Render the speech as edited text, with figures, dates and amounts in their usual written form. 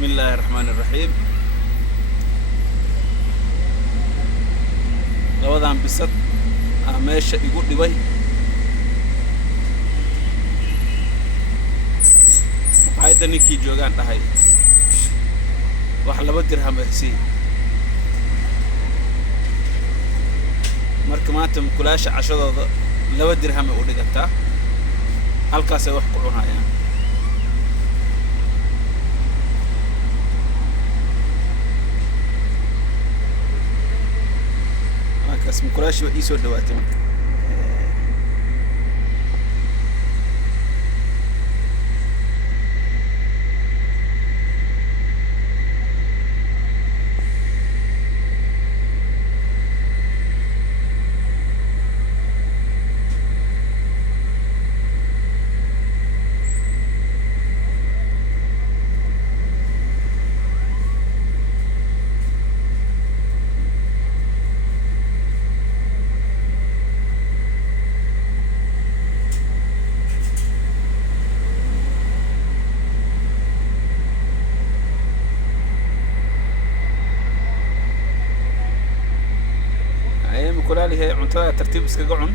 بسم الله الرحمن الرحيم لوضع بسط ماشي يقول لي وي عايدا نيكي جوغان هاي wax laba dirham ahsi marka maanta kulaasha cashadooda laba dirham u dhigataa halkaas ay wax ku cunayaan halkaas kulaasha way soo dhawaatay كلالي هي عنتها ترتيب اسكا قعن